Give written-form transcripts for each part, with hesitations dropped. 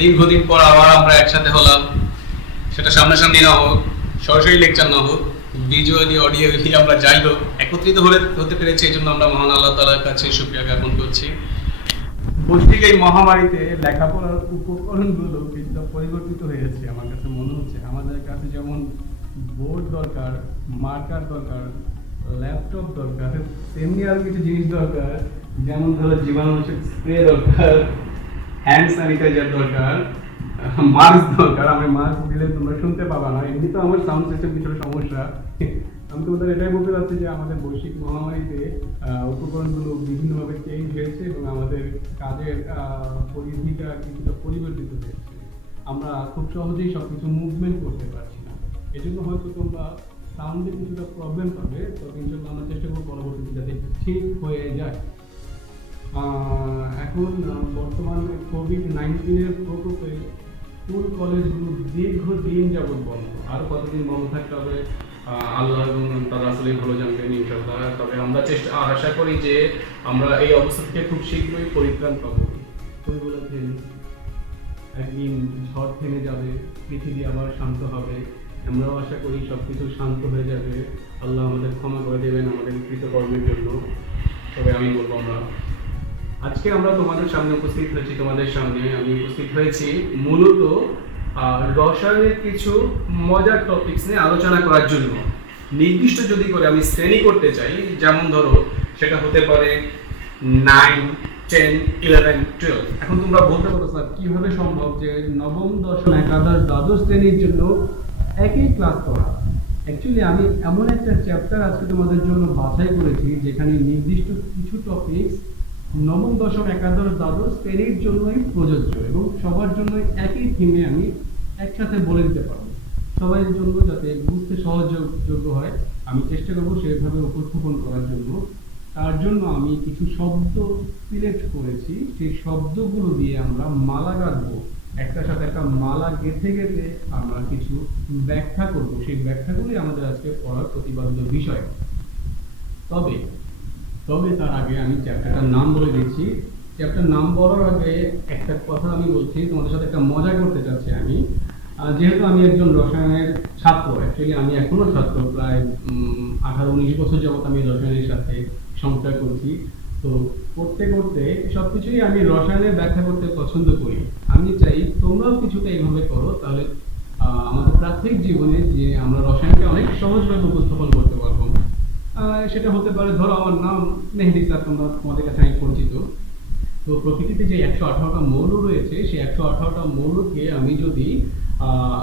দীর্ঘদিন পর আবার আমরা একসাথে হলাম, সেটা সামনাসামনি না হোক, সরাসরি লেকচার না হোক, ভিজুয়ালি অডিওলি আমরা যাই হোক একত্রিত হতে পেরেছি। এই জন্য আমরা মহান আল্লাহ তাআলার কাছে শুকরিয়া জ্ঞাপন করছি। বৈশ্বিক এই মহামারীতে লেখাপড়ার উপকরণগুলো কিন্তু পরিবর্তিত হয়ে যাচ্ছে। আমার কাছে মনে হচ্ছে আমাদের কাছে যেমন বোর্ড দরকার, মার্কার দরকার, ল্যাপটপ দরকার, তেমনি আর কিছু জিনিস দরকার, যেমন ধরো জীবাণুনাশক স্প্রে দরকার, হ্যান্ড স্যানিটাইজার দরকার, মাস্ক দরকার। আমি মাস্ক দিলে তোমরা শুনতে পাবা না, এমনি তো আমার সাউন্ড সিস্টেম কিছুটা সমস্যা। আমি তোমাদের এটাই বলতে চাচ্ছি যে আমাদের বৈশ্বিক মহামারীতে উপকরণগুলো বিভিন্নভাবে চেঞ্জ হয়েছে এবং আমাদের কাজের পরিধিটা কিছুটা পরিবর্তিত হয়েছে। আমরা খুব সহজেই সবকিছু মুভমেন্ট করতে পারছি না। এই জন্য হয়তো তোমরা সাউন্ডে কিছুটা প্রবলেম পাবে, তবে কিন্তু আমরা চেষ্টা করবো পরবর্তীতে যাতে ঠিক হয়ে যায়। এখন বর্তমান কোভিড-19 প্রকোপে স্কুল কলেজগুলো দীর্ঘদিন যাবৎ বন্ধ। আর কতদিন বন্ধ থাকতে হবে আল্লাহ এবং তারা আসলে ভালো জানবেন ইনশাআল্লাহ। তবে আমরা আশা করি যে আমরা এই অবস্থা থেকে খুব শীঘ্রই পরিত্রাণ পাবো। কবি বলেছেন একদিন ঝড় থেমে যাবে, পৃথিবী আবার শান্ত হবে। আমরাও আশা করি সবকিছু শান্ত হয়ে যাবে, আল্লাহ আমাদের ক্ষমা করে দেবেন আমাদের কৃতকর্মের জন্য। তবে আমি বলবো আজকে আমরা তোমাদের সামনে উপস্থিত হয়েছি, আমি উপস্থিত হয়েছি মূলত রসায়নের কিছু মজার টপিকস নিয়ে আলোচনা করার জন্য। নির্দিষ্ট যদি করে আমি শ্রেণী করতে চাই, যেমন ধরো সেটা হতে পারে 9, 10, 11, 12। এখন তোমরা বলতে পারো স্যার কিভাবে সম্ভব যে নবম, দশম, একাদশ, দ্বাদশ শ্রেণীর জন্য একই ক্লাস করা? অ্যাকচুয়ালি আমি এমন একটা চ্যাপ্টার আজকে তোমাদের জন্য বাছাই করেছি যেখানে নির্দিষ্ট কিছু টপিকস নবম, দশম, একাদশ, দ্বাদশ শ্রেণীর জন্যই প্রযোজ্য এবং সবার জন্য একই থিমে আমি একসাথে বলে দিতে পারবো, সবার জন্য যাতে বুঝতে সহজযোগ্য হয়। আমি চেষ্টা করবো সেভাবে উপস্থাপন করার জন্য। তার জন্য আমি কিছু শব্দ সিলেক্ট করেছি, সেই শব্দগুলো দিয়ে আমরা মালা গাঁথবো। একটার সাথে একটা মালা গেঁথে গেঁথে আমরা কিছু ব্যাখ্যা করব। সেই ব্যাখ্যাগুলি আমাদের আজকে পড়ার প্রতিপাদ্য বিষয়। তবে তার আগে আমি চ্যাপ্টারটার নাম বলে দিচ্ছি। চ্যাপ্টার নাম বলার আগে একটা কথা আমি বলছি, তোমাদের সাথে একটা মজা করতে চাচ্ছি আমি। যেহেতু আমি একজন রসায়নের ছাত্র, অ্যাকচুয়ালি আমি এখনো ছাত্র, প্রায় 18-19 বছর যাবত আমি রসায়নের সাথে সংসার করছি। তো করতে করতে সবকিছুই আমি রসায়নের ব্যাখ্যা করতে পছন্দ করি। আমি চাই তোমরাও কিছুটা এইভাবে করো, তাহলে আমাদের প্রাথমিক জীবনে যে আমরা রসায়নকে অনেক সহজভাবে উপস্থাপন করতে পারবো। সেটা হতে পারে, ধরো আমার নাম মেহেদি স্যার, তোমাদের কাছে আমি পরিচিত। তো প্রকৃতিতে যে 118টা মৌল রয়েছে, সেই 118টা মৌলকে আমি যদি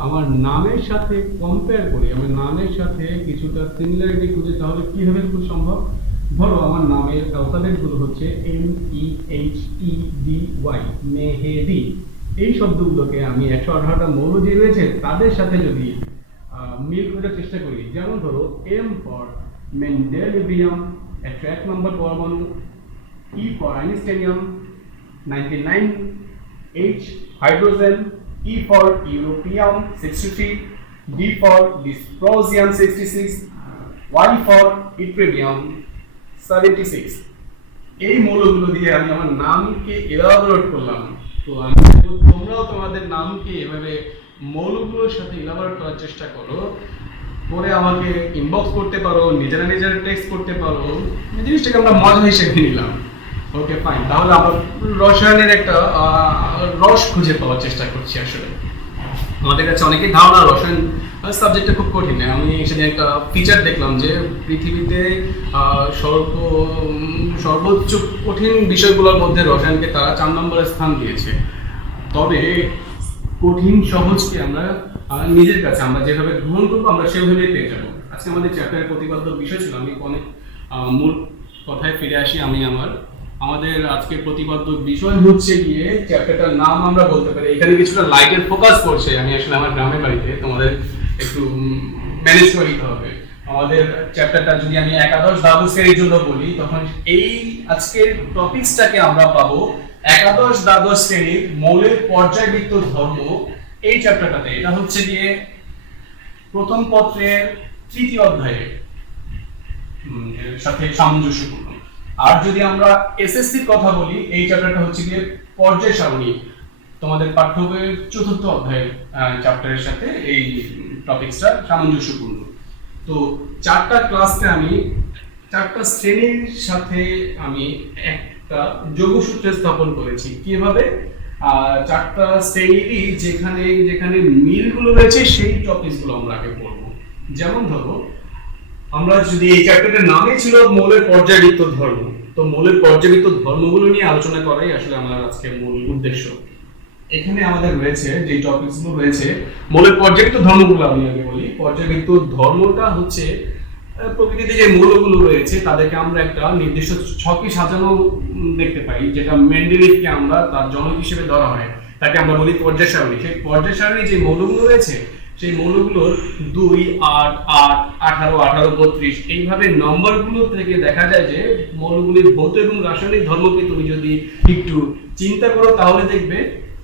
আমার নামের সাথে কম্পেয়ার করি, আমার নামের সাথে কিছুটা সিমিলারিটি খুঁজে, তাহলে কিভাবে খুব সম্ভব? ধরো আমার নামের অ্যালফাবেটগুলো হচ্ছে MEHEDY, মেহেদি। এই শব্দগুলোকে আমি 118টা মৌল যে রয়েছে তাদের সাথে যদি মিল করার চেষ্টা করি, যেমন ধরো M ফর মেন্ডেলিভিয়াম, 1 নম্বর পরমাণু, E for Einsteinium, 99, H hydrogen, E for europium, 63, D for dysprosium, 66, Y for yttrium, 76। এই মৌলগুলো দিয়ে আমি আমার নামকে এলাবোরেট করলাম। তো তোমরাও তোমাদের নামকে এভাবে মৌলগুলোর সাথে এলাবোরেট করার চেষ্টা করো, করে আমাকে ইনবক্স করতে পারো, নিজেরা টেক্সট করতে পারো। এই জিনিসটাকে আমরা মজা হিসেবে নিলাম। ওকে ফাইন, তাহলে আমরা রসায়নের একটা রস খুঁজে পাওয়ার চেষ্টা করছি। আসলে আমাদের কাছে অনেকেই ধারণা রসায়ন সাবজেক্টটা খুব কঠিন। আমি সেদিন একটা ফিচার দেখলাম যে পৃথিবীতে সর্বোচ্চ কঠিন বিষয়গুলোর মধ্যে রসায়নকে তারা 4 নম্বরের স্থান দিয়েছে। তবে কঠিন সহজকে আমরা নিজের কাছে আমরা যেভাবে গ্রহণ করবো, আমরা সেভাবেই পেয়ে যাবো। আজকে আমাদের চ্যাপ্টারের প্রতিপাদ্য বিষয় ছিল, আমি অনেক মূল কথায় ফিরে আসি। আমাদের আজকের প্রতিপাদ্য বিষয় হচ্ছে গিয়ে চ্যাপ্টারটার নাম আমরা বলতে পারি, এখানে কিছুটা লাইটের ফোকাস করছে। আমি আসলে আমার গ্রামের বাড়িতে, তোমাদের একটু ম্যানেজ করে দিতে হবে। আমাদের চ্যাপ্টারটা যদি আমি একাদশ, দ্বাদশ শ্রেণীর জন্য বলি, তখন এই আজকের টপিকসটাকে আমরা পাবো একাদশ, দ্বাদশ শ্রেণীর মৌলের পর্যায়বৃত্ত ধর্ম। এই চ্যাপ্টারটাতে এটা হচ্ছে গিয়ে প্রথম পত্রের 3য় অধ্যায়ে সাথে সামঞ্জস্যপূর্ণ। আর যদি আমরা এসএসসির কথা বলি, এই চ্যাপ্টারটা হচ্ছে গিয়ে পর্যায় সারণী। তোমাদের পাঠ্য বইয়ের ৪র্থ অধ্যায়ের চ্যাপ্টারের সাথে এই টপিকসটা সামঞ্জস্যপূর্ণ। তো 4টা ক্লাসকে আমি 4টা শ্রেণীর সাথে আমি একটা যোগসূত্র স্থাপন করেছি। কিভাবে? 4টা শ্রেণীরই যেখানে যেখানে মিলগুলো রয়েছে সেই টপিকসগুলো আমরা আগে পড়ব। যেমন ধরো, আমরা যদি এই চ্যাপ্টারের নামই ছিল মৌলের পর্যায়বৃত্ত ধর্ম, তো মৌলের পর্যায়বৃত্ত ধর্মগুলো নিয়ে আলোচনা করাই আসলে আমার আজকে মূল উদ্দেশ্য। এখানে আমাদের রয়েছে যে টপিকসগুলো রয়েছে, মৌলের পর্যায়বৃত্ত ধর্মগুলো আমি আগে বলি। পর্যায়বৃত্ত ধর্মটা হচ্ছে প্রকৃতিতে যে মৌলগুলো রয়েছে তাদেরকে আমরা একটা নির্দিষ্ট ছকে সাজানো দেখতে পাই, যেটা মেন্ডেলিভকে আমরা তার জনক হিসেবে ধরা হয়, তাকে আমরা বলি পর্যায় সারণী। সেই পর্যায় সারণী যে মৌলগুলো রয়েছে সেই মৌলগুলোর 2, 8, 8, 18, 18, 32 এইভাবে নম্বরগুলো থেকে দেখা যায় যে মৌলগুলির ভৌত এবং রাসায়নিক ধর্মকে তুমি যদি একটু চিন্তা করো তাহলে দেখবে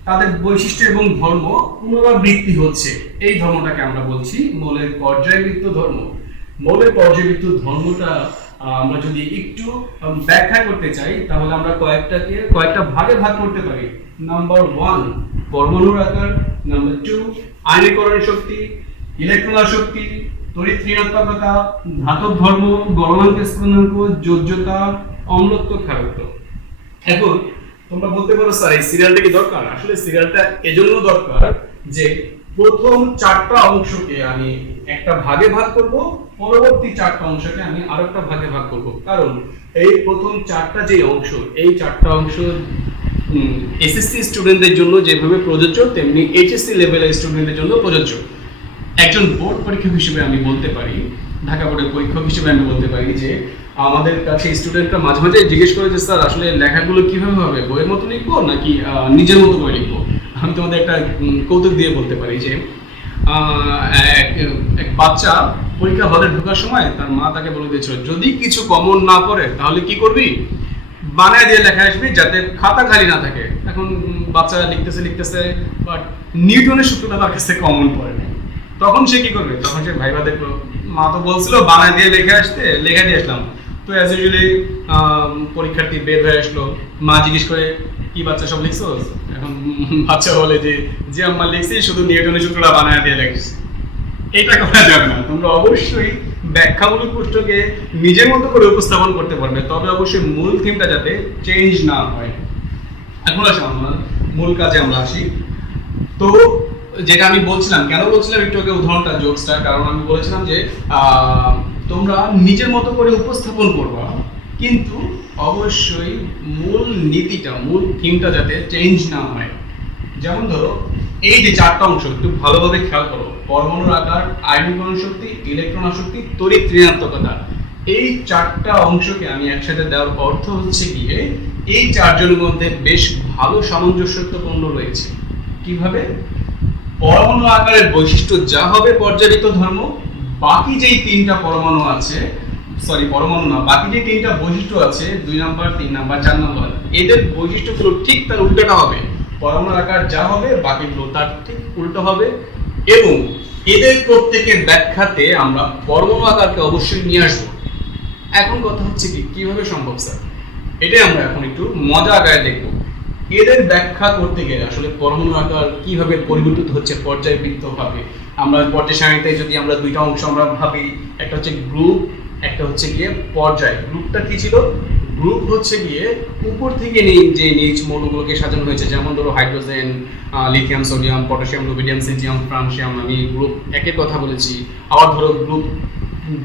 তাদের বৈশিষ্ট্য এবং ধর্ম পুনরাবৃত্তি হচ্ছে। এই ধর্মটাকে আমরা বলছি মৌলের পর্যায়বৃত্ত ধর্ম। মৌলের পর্যায়বৃত্ত ধর্মটা আমরা যদি একটু ব্যাখ্যা করতে চাই তাহলে আমরা কয়েকটা ভাগে ভাগ করতে পারি। নাম্বার 1 পরমাণুর আকার, নাম্বার 2 আয়নীকরণ শক্তি, ইলেকট্রন শক্তি, তড়িৎ ঋণাত্মকতা, ধাতব ধর্ম, গলনাঙ্ক স্ফলনাঙ্ক, যোজ্যতা, অম্লত্ব, ক্ষারত্ব। এখন তোমরা বলতে পারো স্যার এই সিরিয়ালটা কি দরকার? আসলে সিরিয়ালটা এজন্য দরকার যে প্রথম 4টা অংশকে আমি একটা ভাগে ভাগ করব, পরবর্তী 4টা অংশকে আমি আরেকটা ভাগে ভাগ করব। কারণ এই প্রথম 4টা যে অংশ, এই 4টা অংশ এসএসসি স্টুডেন্টদের জন্য যেভাবে প্রযোজ্য তেমনি এইচএসসি লেভেলের স্টুডেন্টদের জন্য প্রযোজ্য। একজন বোর্ড পরীক্ষক হিসেবে আমি বলতে পারি, ঢাকা বোর্ডের পরীক্ষক হিসেবে আমি বলতে পারি যে আমাদের কাছে স্টুডেন্টরা মাঝে মাঝে জিজ্ঞেস করে যে স্যার আসলে লেখাগুলো কিভাবে হবে, বইয়ের মতো লিখবো নাকি নিজের মতো করে লিখবো? আমি তোমাদের একটা কৌতুক দিয়ে বলতে পারি যে এক বাচ্চা পরীক্ষা হলে ঢোকার সময় তার মা তাকে বলে দিয়েছিল যদি কিছু কমন না পড়ে তাহলে কি করবি, বানায় দিয়ে লেখা আসবি যাতে খাতা খালি না থাকে। এখন বাচ্চা লিখতেছে বাট নিউটনের সূত্রটা তার কাছে কমন পড়ে না, তখন সে কি করবে? তখন সে ভাইবা দেখলো মা তো বলছিল বানায় দিয়ে লেখা দিয়ে আসলাম। তো অ্যাজ ইউজুয়ালি পরীক্ষার্থী বের হয়ে আসলো, মা জিজ্ঞেস করে কি বাচ্চা সব লিখছো? এখন বাচ্চা বলে যে আম্মা লিখছি শুধু নিউটনের সূত্রটা বানায় দিয়ে লিখছি। এটা করা যাবে না। তোমরা অবশ্যই ব্যাখ্যামূলক প্রশ্নকে নিজের মতো করে উপস্থাপন করতে পারবে, তবে অবশ্যই মূল থিমটা যাতে চেঞ্জ না হয়। এখন আসলে আমরা মূল কাজে আমরা আসি। তো যেটা আমি বলছিলাম, কেন বলছিলাম একটু আগে উদাহরণটা, জোকসটা, কারণ আমি বলেছিলাম যে তোমরা নিজের মতো করে উপস্থাপন করবা, কিন্তু অবশ্যই মূল নীতিটা, মূল থিমটা যাতে চেঞ্জ না হয়। যেমন ধরো এই যে 4টা অংশ একটু ভালোভাবে খেয়াল করো, পরমাণুর আকার, আয়নীকরণ শক্তি, ইলেকট্রন আসক্তি, তড়িৎ ঋণাত্মকতা। এই 4টা অংশকে আমি একসাথে দেওয়ার অর্থ হচ্ছে গিয়ে এই 4জনের মধ্যে বেশ ভালো সামঞ্জস্যপূর্ণ রয়েছে। কিভাবে? পরমাণু আকারের বৈশিষ্ট্য যা হবে পর্যায়বৃত্ত ধর্ম, বাকি যেই 3টা পরমাণু আছে, পরমাণু না, বাকি যে 3টা বৈশিষ্ট্য আছে 2 নাম্বার, 3 নাম্বার, 4 নাম্বার, এদের বৈশিষ্ট্যগুলো ঠিক তার উল্টোটা হবে। পরমাণুর আকার যা হবে বাকিগুলো তার ঠিক উল্টো হবে, এবং এদের প্রত্যেকের ব্যাখ্যাতে আমরা পরমাণু আকারকে অবশ্যই নিয়ে আসবো। এখন কথা হচ্ছে কি কিভাবে সম্ভব স্যার? এটাই আমরা এখন একটু মজা আকারে দেখব। এদের ব্যাখ্যা করতে গেলে আসলে পরমাণু আকার কিভাবে পরিবর্তিত হচ্ছে পর্যায়বৃত্ত ভাবে। আমরা পর্যায় সারণীতে যদি আমরা 2টা অংশ আমরা ভাবি, একটা হচ্ছে গ্রুপ, একটা হচ্ছে গিয়ে পর্যায়। গ্রুপটা কি ছিল? গ্রুপ হচ্ছে গিয়ে উপর থেকে যে নিচ মৌলগুলোকে সাজানো হয়েছে, যেমন ধরো hydrogen, lithium, sodium, potassium, rubidium, caesium, francium, আমি গ্রুপ 1-এর কথা বলেছি। আবার ধরো গ্রুপ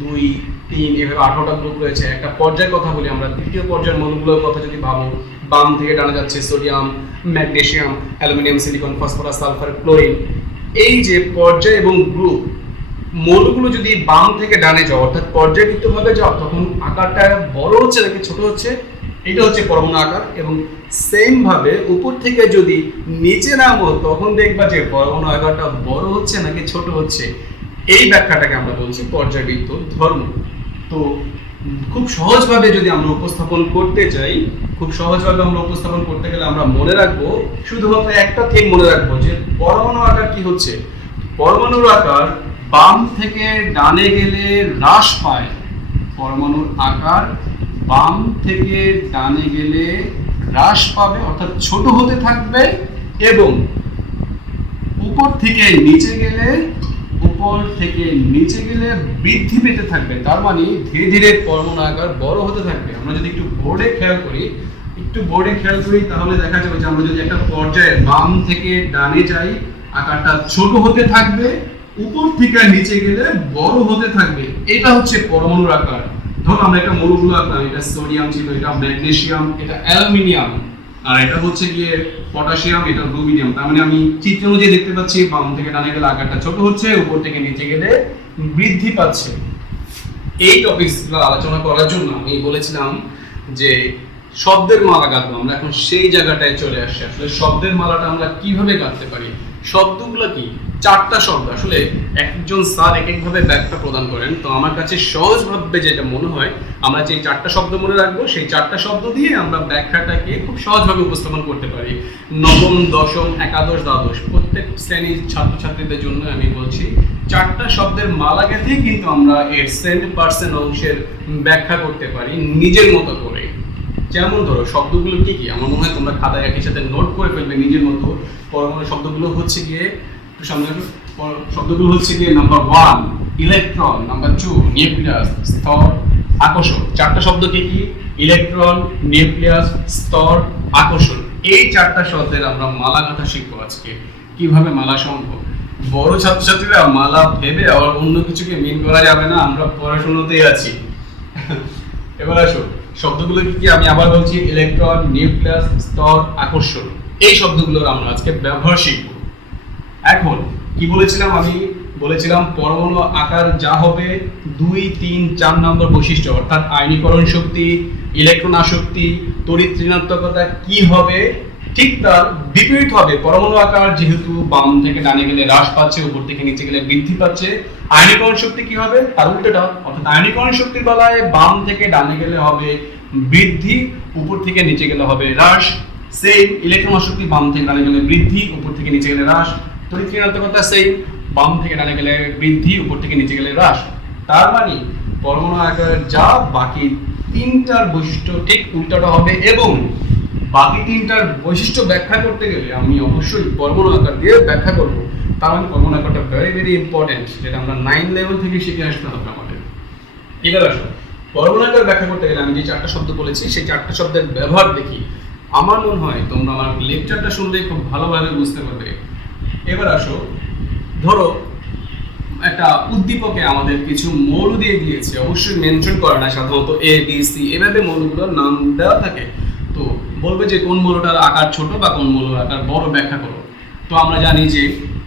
2, 3 এভাবে 18টা গ্রুপ রয়েছে। একটা পর্যায়ের কথা বলি আমরা, তৃতীয় পর্যায়ের মৌলগুলোর কথা যদি ভাবো, বাম থেকে ডানা যাচ্ছে sodium, magnesium, aluminium, silicon, phosphorus, sulphur, chlorine. এই যে পর্যায় এবং গ্রুপ মৌলগুলো যদি বাম থেকে ডানে যাও অর্থাৎ পর্যায়বৃত্তভাবে যাও, তখন আকারটা বড় হচ্ছে নাকি ছোট হচ্ছে, এটা হচ্ছে পরমাণু আকার। এবং সেম ভাবে উপর থেকে যদি নিচে নামো তখন দেখবা যে পরমাণু আকারটা বড় হচ্ছে নাকি ছোট হচ্ছে। এই ব্যাখ্যাটাকে আমরা বলছি পর্যায়বৃত্ত ধর্ম। তো খুব সহজভাবে যদি আমরা উপস্থাপন করতে চাই, খুব সহজভাবে আমরা উপস্থাপন করতে গেলে আমরা মনে রাখবো, শুধুমাত্র একটা থিম মনে রাখবো যে পরমাণু আকার কি হচ্ছে। পরমাণুর আকার বাম থেকে ডানে গেলে হ্রাস পায়। পরমাণুর আকার বাম থেকে ডানে গেলে হ্রাস পাবে, অর্থাৎ ছোট হতে থাকবে এবং উপর থেকে নিচে গেলে বৃদ্ধি পেতে থাকবে। তার মানে ধীরে ধীরে পরমাণু আকার বড় হতে থাকবে। আমরা যদি একটু বোর্ডে খেয়াল করি তাহলে দেখা যাবে যে আমরা যদি একটা পর্যায়ে বাম থেকে ডানে যাই, আকারটা ছোট হতে থাকবে, উপর থেকে নিচে গেলে বড় হতে থাকবে। এটা হচ্ছে পরমাণুর আকার। ধরুন আমরা একটা মৌলগুলো আঁকলাম, এটা সোডিয়াম ছিল, এটা ম্যাগনেসিয়াম, এটা অ্যালুমিনিয়াম, আর এটা হচ্ছে গিয়ে পটাশিয়াম, এটা রুবিডিয়াম। তার মানে আমি চিত্র অনুযায়ী দেখতে পাচ্ছি বাম থেকে ডানে গেলে আকারটা ছোট হচ্ছে, উপর থেকে নিচে গেলে বৃদ্ধি পাচ্ছে। এই টপিকসগুলো আলোচনা করার জন্য আমি বলেছিলাম যে শব্দের মালা গাঁথবো। আমরা এখন সেই জায়গাটায় চলে আসছি। আসলে শব্দের মালাটা আমরা কিভাবে গাঁথতে পারি? শব্দগুলো কি? 4টা শব্দ। আসলে একজন স্যার এক একভাবে ব্যাখ্যা প্রদান করেন, তো আমার কাছে সহজভাবে যেটা মনে হয়, আমরা যে 4টা শব্দ মনে রাখবো, সেই 4টা শব্দ দিয়ে আমরা ব্যাখ্যাটাকে খুব সহজভাবে উপস্থাপন করতে পারি। নবম, দশম, একাদশ, দ্বাদশ প্রত্যেক শ্রেণীর ছাত্রছাত্রীদের জন্য আমি বলছি 4টা শব্দের মালা গেঁথে কিন্তু আমরা এর সেন্ট অংশের ব্যাখ্যা করতে পারি নিজের মতো করে। যেমন ধরো শব্দগুলো কি কি, আমার মনে হয় তোমরা খাতায় একই সাথে নোট করে ফেলবে নিজের মতো। পরমাণু শব্দগুলো হচ্ছে গিয়ে নাম্বার 1 ইলেকট্রন, নাম্বার 2 নিউক্লিয়াস, স্তর, আকর্ষণ। 4টা শব্দ কি কি? ইলেকট্রন, নিউক্লিয়াস, স্তর, আকর্ষণ। এই 4টা শব্দের আমরা মালা গাঁথা শিখবো আজকে। কিভাবে মালা সম্ভব? বড় ছাত্রছাত্রীরা মালা ভেবে আবার অন্য কিছুকে মিন করা যাবে না, আমরা পড়াশোনাতেই আছি। এবার আসো শব্দগুলো কি কি আমি আবার বলছি, ইলেকট্রন, নিউক্লিয়াস, স্তর, আকর্ষণ। এই শব্দগুলোর আমরা আজকে ব্যবহার শিখব। এখন কি বলেছিলাম? আমি বলেছিলাম পরমাণু আকার যা হবে 2, 3, 4 নম্বর বৈশিষ্ট্য, অর্থাৎ আয়নীকরণ শক্তি, ইলেকট্রন আসক্তি, তড়িৎ ঋণাত্মকতা কি হবে, ঠিক তার বিপরীত হবে। পরমাণু আকার যেহেতু বাম থেকে ডানে গেলে হ্রাস পাচ্ছে, উপর থেকে নিচে গেলে বৃদ্ধি পাচ্ছে, আয়নীকরণ শক্তি কি হবে? তার উল্টোটা। অর্থাৎ আয়নীকরণ শক্তির বেলায় বাম থেকে ডানে গেলে হবে বৃদ্ধি, উপর থেকে নিচে গেলে হবে হ্রাস। সেম ইলেকট্রন আসক্তি, বাম থেকে ডানে গেলে বৃদ্ধি, উপর থেকে নিচে গেলে হ্রাস। তড়িৎ ঋণাত্মকতা সেম, বাম থেকে ডানে গেলে বৃদ্ধি, উপর থেকে নিচে গেলে হ্রাস। তার মানে পরমাণু আকার যা, বাকি 3টার বৈশিষ্ট্য ঠিক উল্টোটা হবে। এবং বাকি 3টার বৈশিষ্ট্য ব্যাখ্যা করতে গেলে আমি অবশ্যই পরমাণু আকার দিয়ে ব্যাখ্যা করব। তার মানে পরমাণু আকারটা ভেরি ইম্পর্টেন্ট, যেটা আমরা 9 লেভেল থেকে শিখে আসতে হবে আমাদের। এবার আসো পরমাণু আকার ব্যাখ্যা করতে গেলে আমি যে 4টা শব্দ বলেছি, সেই 4টা শব্দের ব্যবহার দেখি। আমার মনে হয় তোমরা আমার লেকচারটা শুনলে খুব ভালোভাবে বুঝতে পারবে। এবার আসো, ধরো একটা উদ্দীপকে আমাদের কিছু মৌল দিয়ে দিয়েছে, অবশ্যই মেনশন করে না, সাধারণত এ বি সি এভাবে মৌলগুলোর নাম দেওয়া থাকে। তো বলবে যে কোন মৌলটার আকার ছোট বা কোন মৌলের আকার বড় ব্যাখ্যা করো। তো আমরা জানি যে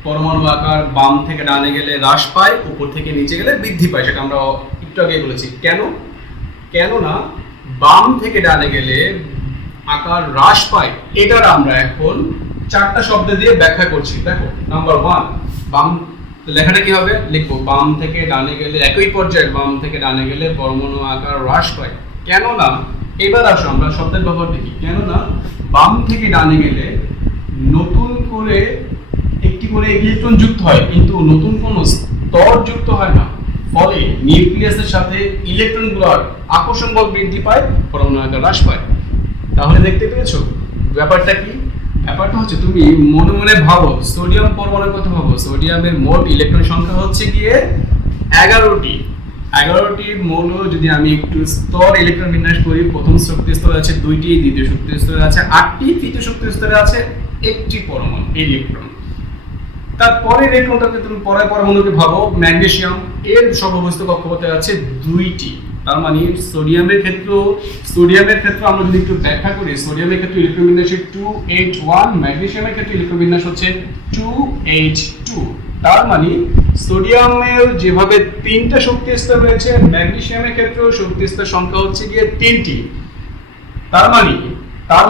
পরমাণু আকার বাম থেকে ডানে গেলে হ্রাস পায়, উপর থেকে নিচে গেলে বৃদ্ধি পায়। সেটা আমরা একটু আগে বলেছি। কেননা বাম থেকে ডানে গেলে আকার হ্রাস পায়, এটার আমরা এখন 4টা শব্দ দিয়ে ব্যাখ্যা করছি। দেখো নাম্বার 1, বাম লেখাটা কি হবে? লিখবো বাম থেকে ডানে গেলে, একই পর্যায়ে বাম থেকে ডানে গেলে পরমাণু আকার হ্রাস পায়। কেননা, এবার আসো আমরা শব্দের ব্যবহার দেখি। কেননা বাম থেকে ডানে গেলে নতুন করে একটি করে ইলেকট্রন যুক্ত হয়, কিন্তু নতুন কোনো স্তর যুক্ত হয় না। ফলে নিউক্লিয়াসের সাথে ইলেকট্রনগুলোর আকর্ষণ বল বৃদ্ধি পায়, পরমাণু আকার হ্রাস পায়। তাহলে দেখতে পেয়েছো ব্যাপারটা কি? ব্যাপারটা হচ্ছে তুমি মনে মনে ভাবো, সোডিয়াম পরমাণুর কথা ভাবো। সোডিয়ামের মোট ইলেকট্রন সংখ্যা হচ্ছে গিয়ে 11টি। 11টি মৌল যদি আমি একটু স্তর ইলেকট্রন বিন্যাস করি, প্রথম শক্তি স্তরে আছে 2টি, দ্বিতীয় শক্তি স্তরে আছে 8টি, তৃতীয় শক্তি স্তরে আছে 1টি পরমাণু ইলেকট্রন। তারপরে ইলেকট্রনটাকে তুমি পরের পরমাণুকে ভাবো, ম্যাগনেসিয়াম, এর সর্ববস্তু কক্ষপথে আছে 2টি। তার মানে সোডিয়ামের ক্ষেত্রে আমরা যদি একটু ব্যাখ্যা করি, সোডিয়ামের ক্ষেত্রে ইলেকট্রন বিন্যাস 2H1, ম্যাগনেসিয়ামের ক্ষেত্রে ইলেকট্রন বিন্যাস হচ্ছে 2H2। তার মানে সোডিয়ামের যেভাবে 3টা শক্তি স্তর রয়েছে, ম্যাগনেসিয়ামের ক্ষেত্রেও শক্তি স্তর সংখ্যা হচ্ছে গিয়ে 3টি। তার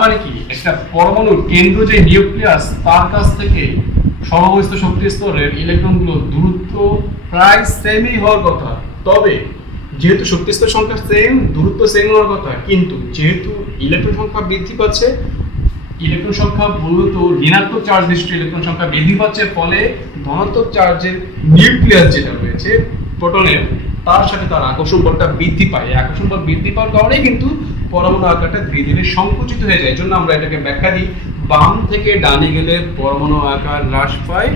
মানে কি একটা পরমাণুর কেন্দ্র যে নিউক্লিয়াস, তার কাছ থেকে সর্ববস্তু শক্তি স্তরের ইলেকট্রনগুলো দূরত্ব প্রায় সেমই হওয়ার কথা। তবে যেহেতু শক্তি স্তর সংখ্যা সেম, দূরত্ব সেম হওয়ার কথা, কিন্তু যেহেতু ইলেকট্রন সংখ্যা বৃদ্ধি পাচ্ছে, ইলেকট্রন সংখ্যা মূলত ঋণাত্মক চার্জ বিশিষ্ট ইলেকট্রন সংখ্যা বৃদ্ধি পাচ্ছে, ফলে ধনাত্মক চার্জের নিউক্লিয়াস যেটা রয়েছে প্রোটনের, তার সাথে তার আকর্ষণ বলটা বৃদ্ধি পায়। এই আকর্ষণ বল বৃদ্ধি পাওয়ার কারণে কিন্তু পরমাণু আকারটা ধীরে ধীরে সংকুচিত হয়ে যায়। এর জন্য আমরা এটাকে ব্যাখ্যা দিই বাম থেকে ডানে গেলে পরমাণু আকার হ্রাস পায়,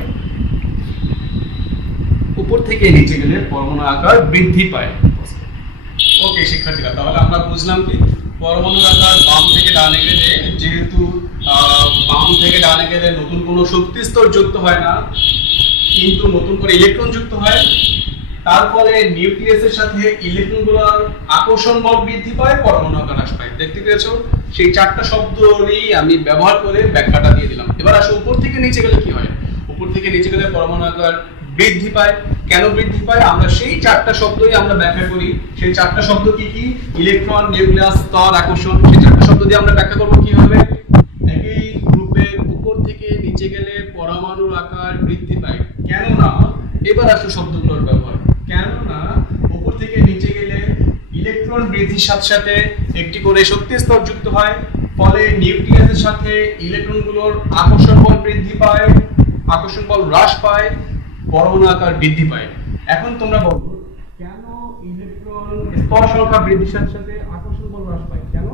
উপর থেকে নিচে গেলে পরমাণু আকার বৃদ্ধি পায়। ওকে শিক্ষার্থীরা, তাহলে আমরা বুঝলাম কি পরমাণু আকার বাম থেকে ডানে গেলে, যেহেতু বাম থেকে ডানে গেলে নতুন কোনো শক্তি স্তর যুক্ত হয় না, কিন্তু নতুন করে ইলেকট্রন যুক্ত হয়, তার ফলে নিউক্লিয়াসের সাথে ইলেকট্রনগুলোর আকর্ষণ বল বৃদ্ধি পায়, পরমাণু আকার হ্রাস পায়। দেখতে পেয়েছো, সেই চারটা শব্দই আমি ব্যবহার করে ব্যাখ্যাটা দিয়ে দিলাম। এবার আসো উপর থেকে নিচে গেলে কি হয়। উপর থেকে নিচে গেলে পরমাণু আকার বৃদ্ধি পায়। কেন বৃদ্ধি পায় আমরা সেই চারটা শব্দই আমরা ব্যাখ্যা করি। সেই চারটা শব্দ কি কি? ইলেকট্রন, নিউক্লিয়াস, স্তর, আকর্ষণ। সেই চারটা শব্দ দিয়ে আমরা ব্যাখ্যা করব কি হবে। একই গ্রুপের উপর থেকে নিচে গেলে পরমাণুর আকার বৃদ্ধি পায়। কেননা, এবার আসো শব্দগুলোর ব্যবহার। কেননা উপর থেকে নিচে গেলে ইলেকট্রন বৃদ্ধির সাথে সাথে একটি করে শক্তি স্তর যুক্ত হয়, ফলে নিউক্লিয়াসের সাথে ইলেকট্রনগুলোর আকর্ষণ বল বৃদ্ধি পায়, আকর্ষণ বল হ্রাস পায়, পরমাণু আকার বৃদ্ধি পায়। এখন তোমরা বলো, কেন ইলেকট্রন স্তর সংখ্যা বৃদ্ধির সাথে সাথে আকর্ষণ বল হ্রাস পায়? কেন?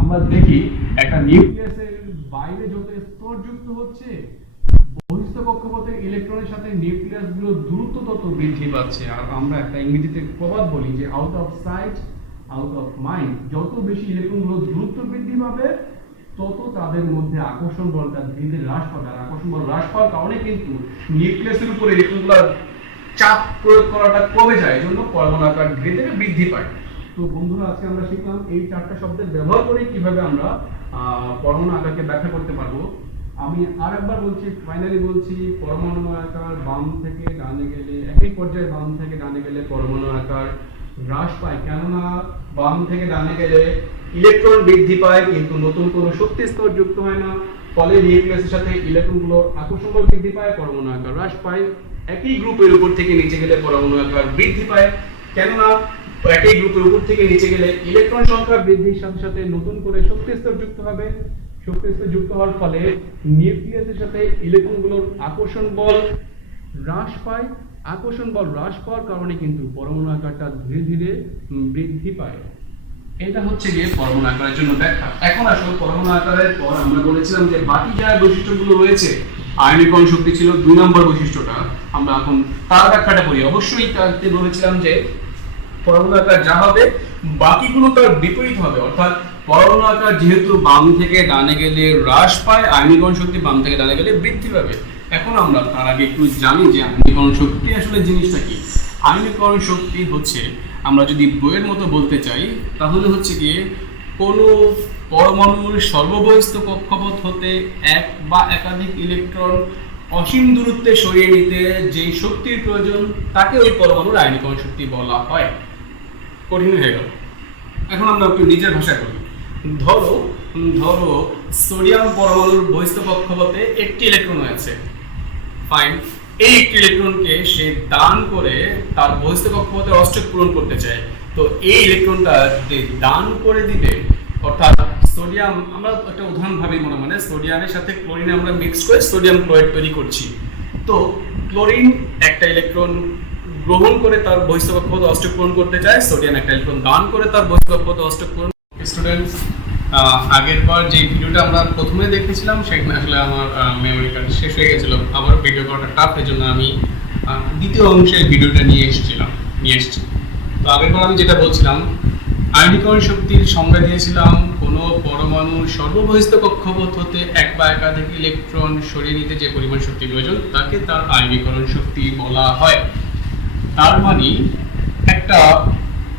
আমরা দেখি একটা নিউক্লিয়াসের বাইরে যত স্তর যুক্ত হচ্ছে, বহিস্থ কক্ষপথের ইলেকট্রনের সাথে নিউক্লিয়াসগুলোর দূরত্ব তত বৃদ্ধি পাচ্ছে। আর আমরা একটা ইংরেজিতে প্রবাদ বলি যে out of sight out of mind. যত বেশি ইলেকট্রনগুলোর দূরত্ব বৃদ্ধি পাবে, তত তাদের মধ্যে আকর্ষণ বলটা ধীরে ধীরে হ্রাস পাবে। আর আকর্ষণ বল হ্রাস পাওয়ার কারণে কিন্তু নিউক্লিয়াসের উপরে ইলেকট্রনগুলোর চাপ প্রয়োগ করাটা কমে যায়, এজন্য পরমাণু আকার ধীরে ধীরে বৃদ্ধি পায়। তো বন্ধুরা, আজকে আমরা শিখলাম এই চারটা শব্দের ব্যবহার করে কিভাবে আমরা পরমাণু আকারকে ব্যাখ্যা করতে পারবো। আমি আরেকবার বলছি, ফাইনালি বলছি, পরমাণু আকার বাম থেকে ডানে গেলে, একই পর্যায়ে বাম থেকে ডানে গেলে পরমাণু আকার হ্রাস পায়। কেননা বাম থেকে ডানে গেলে ইলেকট্রন বৃদ্ধি পায়, কিন্তু নতুন কোনো শক্তি স্তর যুক্ত হয় না, ফলে নিউক্লিয়াসের সাথে ইলেকট্রনগুলোর আকর্ষণ বল বৃদ্ধি পায়, পরমাণু আকার হ্রাস পায়। একই গ্রুপের উপর থেকে নিচে গেলে পরমাণু আকার বৃদ্ধি পায়। কেননা একই গ্রুপের উপর থেকে নিচে গেলে ইলেকট্রন সংখ্যা বৃদ্ধির সাথে সাথে নতুন করে শক্তি স্তর যুক্ত হবে। শক্তি স্তর যুক্ত হওয়ার ফলে নিউক্লিয়াসের সাথে ইলেকট্রনগুলোর আকর্ষণ বল হ্রাস পায়। আকর্ষণ বল হ্রাস পাওয়ার কারণে কিন্তু পরমাণু আকারটা ধীরে ধীরে বৃদ্ধি পায়। এটা হচ্ছে গিয়ে পরমাণু আকারের জন্য ব্যাখ্যা। এখন আসলে পরমাণু আকারের পর আমরা বলেছিলাম যে বাকি যা বৈশিষ্ট্যগুলো রয়েছে, আয়নীকরণ শক্তি ছিল 2 নম্বর বৈশিষ্ট্যটা, আমরা এখন তার ব্যাখ্যাটা করি। অবশ্যই তাতে বলেছিলাম যে পরমাণু আকার যা হবে বাকিগুলো তার বিপরীত হবে, অর্থাৎ পরমাণু আকার যেহেতু বাম থেকে ডানে গেলে হ্রাস পায়, আয়নীকরণ শক্তি বাম থেকে ডানে গেলে বৃদ্ধি পাবে। এখন আমরা তার আগে একটু জানি যে আয়নীকরণ শক্তি আসলে জিনিসটা কি। আয়নীকরণ শক্তি হচ্ছে, আমরা যদি বইয়ের মতো বলতে চাই, তাহলে হচ্ছে গিয়ে কোনো পরমাণুর সর্ববহিস্থ কক্ষপথ হতে এক বা একাধিক ইলেকট্রন অসীম দূরত্বে সরিয়ে নিতে যেই শক্তির প্রয়োজন, তাকে ওই পরমাণুর আয়নীকরণ শক্তি বলা হয়। কঠিন হয়ে গেল, এখন আমরা একটু নিজের ভাষায় বলি। ধরো সোডিয়াম পরমাণুর বহিস্থ কক্ষপথে একটি ইলেকট্রন আছে, ফাইন। এই একটি ইলেকট্রনকে সে দান করে তার বহিস্থ কক্ষপথে অষ্টক পূরণ করতে চায়। তো এই ইলেকট্রনটা যদি দান করে দিবে, অর্থাৎ সোডিয়াম, আমরা একটা উদাহরণ ভাবি মনে মনে, সোডিয়ামের সাথে ক্লোরিন আমরা মিক্স করে সোডিয়াম ক্লোরাইড তৈরি করছি। তো ক্লোরিন একটা ইলেকট্রন গ্রহণ করে তার বহিস্থ কক্ষপথে অষ্টক পূরণ করতে চায়, সোডিয়াম একটা ইলেকট্রন দান করে তার বহিস্থ কক্ষপথে অষ্টক পূরণ। স্টুডেন্টস, আগের বার যে ভিডিওটা আমরা প্রথমে দেখেছিলাম, সেখানে আসলে আমার মেমোরি কার্ড শেষ হয়ে গেছিল, আবার ভিডিও করাটা টাফ, এর জন্য আমি দ্বিতীয় অংশের ভিডিওটা নিয়ে এসেছি। তো আগের বার আমি যেটা বলছিলাম, আয়নীকরণ শক্তির সংজ্ঞা দিয়েছিলাম কোনো পরমাণুর সর্ববহিস্থ কক্ষপথ হতে এক বা একাধিক ইলেকট্রন সরিয়ে নিতে যে পরিমাণ শক্তি প্রয়োজন, তাকে তার আয়নীকরণ শক্তি বলা হয়। তার মানে একটা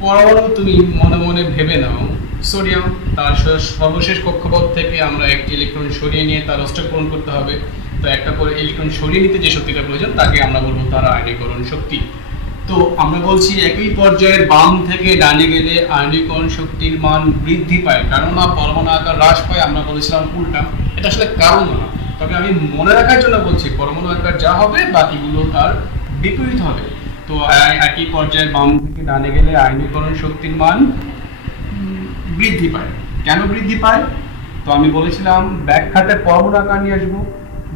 পরমাণু তুমি মনে মনে ভেবে নাও, সোডিয়াম, তার সর্বশেষ কক্ষপথ থেকে আমরা একটি ইলেকট্রন সরিয়ে নিয়ে তার অষ্টক পূরণ করতে হবে। তো একটা করে ইলেকট্রন সরিয়ে নিতে যে শক্তিটা প্রয়োজন, তাকে আমরা বলবো তার আয়নীকরণ শক্তি। তো আমরা বলছি একই পর্যায়ের বাম থেকে ডানে গেলে আয়নীকরণ শক্তির মান বৃদ্ধি পায়, কারণ পরমাণু আকার হ্রাস পায়। আমরা বলেছিলাম উল্টা, এটা আসলে কারণ না, তবে আমি মনে রাখার জন্য বলছি পরমাণু আকার যা হবে বাকিগুলো তার বিপরীত হবে। তো একই পর্যায়ে বাম থেকে ডানে গেলে আয়নীকরণ শক্তির মান বৃদ্ধি পায়। কেন বৃদ্ধি পায়? তো আমি বলেছিলাম ব্যাখ্যাতে পরমাণু আকার নিয়ে আসবো।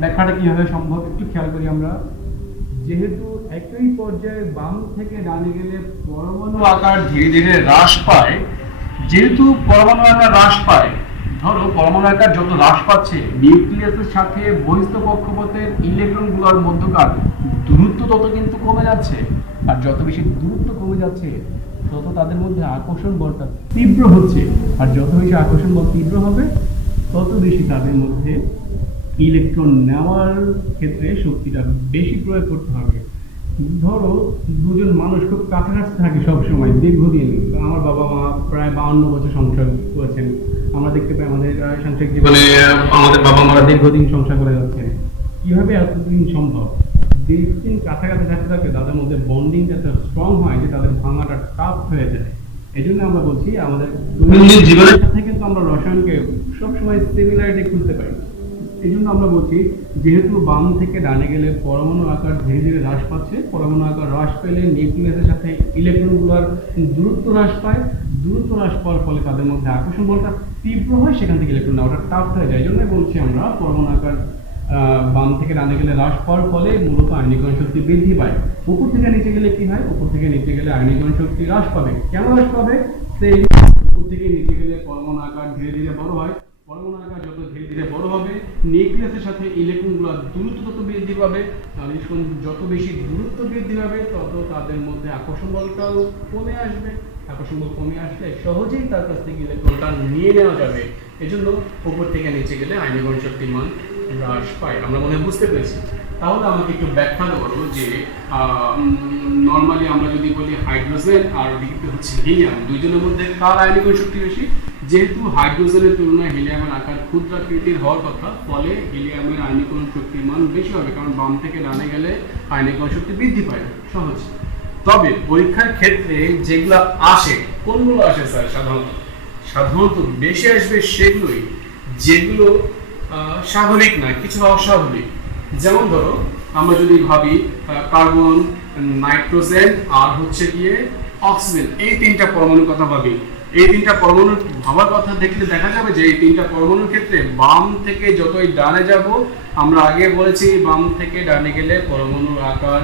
ব্যাখ্যাটা কিভাবে সম্ভব একটু খেয়াল করি আমরা। যেহেতু একই পর্যায়ে বাম থেকে ডানে গেলে পরমাণু আকার ধীরে ধীরে হ্রাস পায়, যেহেতু পরমাণু আকার হ্রাস পায়, ধরো পরমাণু আকার যত হ্রাস পাচ্ছে, নিউক্লিয়াসের সাথে বহিস্থ কক্ষপথের ইলেকট্রনগুলোর মধ্যকার দূরত্ব তত কিন্তু কমে যাচ্ছে। আর যত বেশি দূরত্ব কমে যাচ্ছে তত তাদের মধ্যে আকর্ষণ বলটা তীব্র হচ্ছে। আর যত বেশি আকর্ষণ বল তীব্র হবে তত বেশি তাদের মধ্যে ইলেকট্রন নেওয়ার ক্ষেত্রে শক্তিটা বেশি প্রয়োগ করতে হবে। ধরো দুজন মানুষ খুব কাছাকাছি থাকে সবসময় দীর্ঘদিন। আমার বাবা মা প্রায় 52 বছর সংসার করেছেন। আমরা দেখতে পাই আমাদের সাংসারিক জীবনে আমাদের বাবা মারা দীর্ঘদিন সংসার করে যাচ্ছেন। কিভাবে এতদিন সম্ভব? দীর্ঘদিন কাছাকাছি থাকতে থাকতে তাদের মধ্যে বন্ডিংটা এত স্ট্রং হয় যে তাদের ভাঙাটা টাফ হয়ে যায়। এই জন্য আমরা বলছি আমাদের দৈনন্দিন জীবনের সাথে কিন্তু আমরা রসায়নকে সবসময় সিমিলারিটি খুঁজতে পারি। এই জন্য আমরা বলছি যেহেতু বাম থেকে ডানে গেলে পরমাণু আকার ধীরে ধীরে হ্রাস পাচ্ছে, পরমাণু আকার হ্রাস পেলে নিউক্লিয়াসের সাথে ইলেকট্রনগুলোর দূরত্ব হ্রাস পায়, দূরত্ব হ্রাস পাওয়ার ফলে তাদের মধ্যে আকর্ষণ বলটা তীব্র হয়, সেখান থেকে ইলেকট্রন নেওয়াটা টাফ হয়ে যায়। এই জন্য বলছি আমরা পরমাণু আকার বাম থেকে ডানে গেলে হ্রাস পাওয়ার ফলে মূলত আয়নীকরণ শক্তি বৃদ্ধি পায়। উপর থেকে নিচে গেলে কি হয়? উপর থেকে নিচে গেলে আয়নীকরণ শক্তি হ্রাস পাবে। কেন হ্রাস পাবে? সেই উপর থেকে নিচে গেলে পরমাণু আকার ধীরে ধীরে বড় হয়। পরমাণু আকার যত ধীরে ধীরে বড় হবে, নিউক্লিয়াসের সাথে ইলেকট্রনগুলো দূরত্ব তত বৃদ্ধি পাবে। আর যত বেশি দূরত্ব বৃদ্ধি পাবে তত তাদের মধ্যে আকর্ষণ বলটাও কমে আসবে। আকর্ষণ বল কমে আসলে সহজেই তার কাছ থেকে ইলেকট্রনটা নিয়ে নেওয়া যাবে। এজন্য উপর থেকে নিচে গেলে আয়নীকরণ শক্তির মান হ্রাস পায়। আমরা মনে বুঝতে পেরেছি। তাহলে আমাকে একটু ব্যাখ্যা করো যে নর্মালি আমরা যদি বলি হাইড্রোজেন আর ওদিকে হচ্ছে হিলিয়াম, দুইজনের মধ্যে কার আয়নীকরণ শক্তি বেশি? যেহেতু হাইড্রোজেনের তুলনায় হিলিয়ামের আকার ক্ষুদ্রাকৃতির হওয়ার কথা, ফলে হিলিয়ামের আয়নীকরণ শক্তির মান বেশি হবে, কারণ বাম থেকে ডানে গেলে আয়নীকরণ শক্তি বৃদ্ধি পায়। সহজ। তবে পরীক্ষার ক্ষেত্রে যেগুলো আসে, কোনগুলো আসে স্যার? সাধারণত বেশি আসবে সেগুলোই যেগুলো স্বাভাবিক না, কিছু অস্বাভাবিক। যেমন ধরো আমরা যদি ভাবি কার্বন, নাইট্রোজেন আর হচ্ছে গিয়ে অক্সিজেন, এই তিনটা পরমাণুর কথা ভাবি। এই তিনটা পরমাণু ভাবার কথা দেখলে দেখা যাবে যে এই তিনটা পরমাণুর ক্ষেত্রে বাম থেকে যতই ডানে যাব, আমরা আগে বলেছি বাম থেকে ডানে গেলে পরমাণুর আকার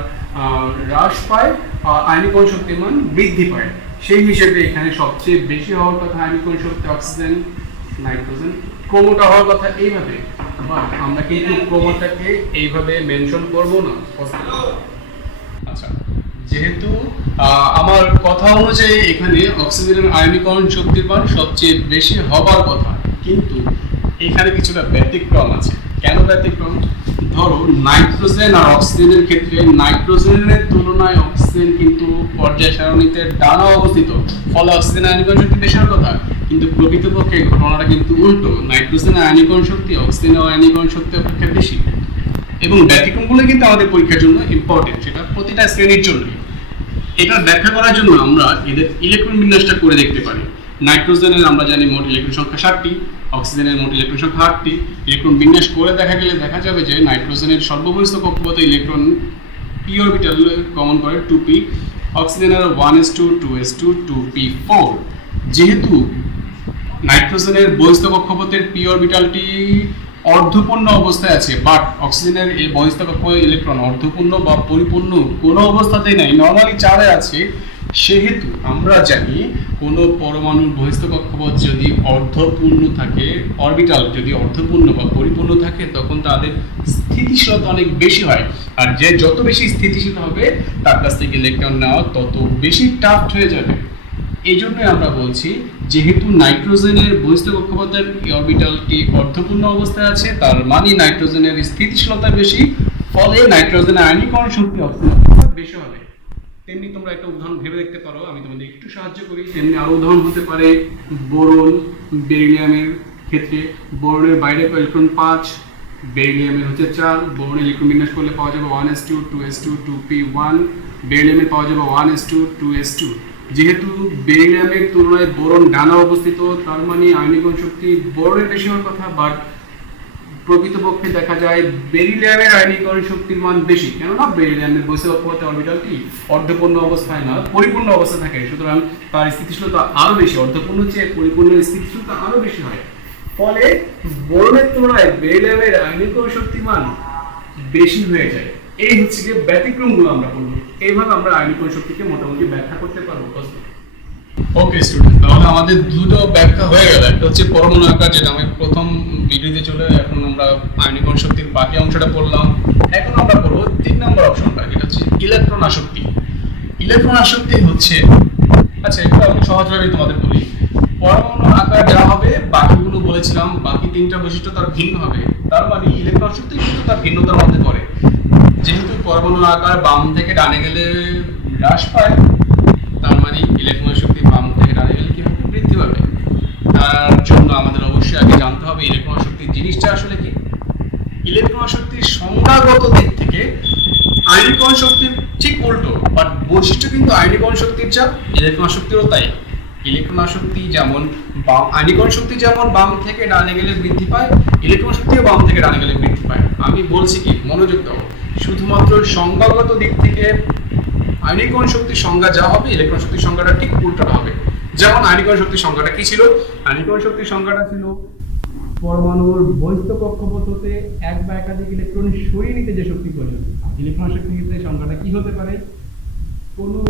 হ্রাস পায়, আয়নীকরণ শক্তির মান বৃদ্ধি পায়। সেই হিসেবে এখানে সবচেয়ে বেশি হওয়ার কথা আয়নীকরণ শক্তি অক্সিজেন, নাইট্রোজেন। ক্রমটা হওয়ার কথা এইভাবে, আমরা কিন্তু ক্রমটাকে এইভাবে মেনশন করব না। আচ্ছা, যেহেতু আমার কথা অনুযায়ী এখানে অক্সিজেনের আয়নীকরণ শক্তির মান সবচেয়ে বেশি হবার কথা, কিন্তু এখানে কিছুটা ব্যতিক্রম আছে। কেন ব্যতিক্রম? ধরো নাইট্রোজেন আর অক্সিজেনের ক্ষেত্রে নাইট্রোজেনের তুলনায় অক্সিজেন কিন্তু পর্যায় সারণীতে ডানা অবস্থিত, ফলে অক্সিজেনের আয়নীকরণ শক্তি বেশি হওয়ার কথা, কিন্তু প্রকৃতপক্ষে ঘটনাটা কিন্তু উল্টো। নাইট্রোজেনের আয়নীকরণ শক্তি অক্সিজেনের আয়নীকরণ শক্তি অপেক্ষা বেশি। এবং ব্যতিক্রমগুলো কিন্তু আমাদের পরীক্ষার জন্য ইম্পর্টেন্ট, সেটা প্রতিটা শ্রেণীর জন্য। এটা ব্যাখ্যা করার জন্য আমরা এদের ইলেকট্রন বিন্যাসটা করে দেখতে পারি। নাইট্রোজেনের আমরা জানি মোট ইলেকট্রন সংখ্যা 7টি, অক্সিজেনের মোট ইলেকট্রন সংখ্যা 8টি। ইলেকট্রন বিন্যাস করে দেখা গেলে দেখা যাবে যে নাইট্রোজেনের সর্ববহিস্থ কক্ষপথে ইলেকট্রন p অরবিটাল গমন করে 2p, অক্সিজেনের 1s2 2s2 2p4। যেহেতু নাইট্রোজেনের বহিস্থ কক্ষপথের p অরবিটালটি অর্ধপূর্ণ অবস্থায় আছে, বাট অক্সিজেনের এই বহিস্থ কক্ষপথের ইলেকট্রন অর্ধপূর্ণ বা পরিপূর্ণ কোনো অবস্থাতেই নাই, নরমালি 4-এ আছে। সেহেতু আমরা জানি কোনো পরমাণুর বহিস্থ কক্ষপথ যদি অর্ধপূর্ণ থাকে, অরবিটাল যদি অর্ধপূর্ণ বা পরিপূর্ণ থাকে, তখন তাদের স্থিতিশীলতা অনেক বেশি হয়। আর যে যত বেশি স্থিতিশীল হবে তার কাছ থেকে ইলেকট্রন নেওয়া তত বেশি টাফ হয়ে যাবে। এই জন্যই আমরা বলছি যেহেতু নাইট্রোজেনের বহিস্থ কক্ষপথের অরবিটালটি অর্ধপূর্ণ অবস্থায় আছে, তার মানে নাইট্রোজেনের স্থিতিশীলতা বেশি, ফলে নাইট্রোজেনের আয়নীকরণ শক্তি অক্সিজেনের বেশি হবে। তেমনি তোমরা একটা উদাহরণ ভেবে দেখতে পারো, আমি তোমাদের একটু সাহায্য করি। তেমনি আরো উদাহরণ হতে পারে বোরন, বেরিলিয়ামের ক্ষেত্রে বোরনের বাইরে ইলেকট্রন 5, বেরিলিয়ামের হচ্ছে 4। বোরন ইলেকট্রন বিন্যাস করলে পাওয়া যাবে 1s2 2s2 2p1, বেরিলিয়ামের পাওয়া যাবে 1s2 2s2। যেহেতু বেরিলিয়ামের তুলনায় বোরন ডানা অবস্থিত, তার মানে আয়নীকরণ শক্তি বোরনের বেশি হওয়ার কথা, বাট প্রকৃতপক্ষে দেখা যায় বেরিলিয়ামের আয়নীকরণ শক্তির মান বেশি। কেননা বেরিলিয়ামের বহিস্থ কক্ষপথে অরবিটালটি অর্ধপূর্ণ অবস্থায় না, পরিপূর্ণ অবস্থা থাকে, সুতরাং তার স্থিতিশীলতা আরো বেশি, অর্ধপূর্ণ চেয়ে পরিপূর্ণের স্থিতিশীলতা আরো বেশি হয়। ফলে বোরনের তুলনায় বেরিলিয়ামের আয়নীকরণ শক্তির মান বেশি হয়ে যায়। এই হচ্ছে যে ব্যতিক্রমগুলো আমরা বলবো। এইভাবে আমরা আয়নীকরণ শক্তিকে মোটামুটি ব্যাখ্যা করতে পারবো। ওকে স্টুডেন্ট, তাহলে আমাদের দুটো ব্যাখ্যা হয়ে গেল। একটা হচ্ছে পরমাণু আকার, যেটা আমি প্রথম ভিডিওতে চলে, এখন আমরা আয়নীকরণ শক্তির বাকি অংশটা পড়লাম। এখন আমরা পড়বো 3 নম্বর অপশনটা, যেটা হচ্ছে ইলেকট্রন আসক্তি। ইলেকট্রন আসক্তি হচ্ছে, আচ্ছা এটা আমি সহজভাবে তোমাদের বলি। পরমাণু আকার যা হবে, বাকিগুলো বলেছিলাম বাকি 3টা বৈশিষ্ট্য তার ভিন্ন হবে। তার মানে ইলেকট্রন আসক্তি কিন্তু তার ভিন্নতার মধ্যে পড়ে। যেহেতু পরমাণু আকার বাম থেকে ডানে গেলে হ্রাস পায়, তার মানে ইলেকট্রন শক্তি বাম থেকে ডানে গেলে কি হবে? বৃদ্ধি পাবে। তার জন্য আমাদের অবশ্যই আগে জানতে হবে ইলেকট্রন শক্তির জিনিসটা আসলে কি। ইলেকট্রন শক্তির সংজ্ঞাগত দিক থেকে আয়নীকরণ শক্তির ঠিক উল্টো, বাট বৈশিষ্ট্য কিন্তু আয়নীকরণ শক্তির যা, ইলেকট্রন শক্তিরও তাই। ইলেকট্রন শক্তি যেমন আয়নীকরণ শক্তি যেমন বাম থেকে ডানে গেলে বৃদ্ধি পায়, ইলেকট্রন শক্তিও বাম থেকে ডানে গেলে বৃদ্ধি পায়। আমি বলছি কি, মনোযোগ দাও, শুধুমাত্র সংজ্ঞাগত দিক থেকে আয়নীকরণ শক্তির সংজ্ঞা যা হবে, ইলেকট্রন শক্তির সংজ্ঞাটা ঠিক উল্টোটা হবে। যেমন আয়নীকরণ শক্তির সংজ্ঞাটা কি ছিল? আয়নীকরণ শক্তির সংজ্ঞাটা ছিল পরমাণুর বহিস্থ কক্ষপথ হতে এক বা একাধিক ইলেকট্রন সরিয়ে নিতে যে শক্তি প্রয়োজন। ইলেকট্রন শক্তির ক্ষেত্রে সংজ্ঞাটা কি হতে পারে? কোনো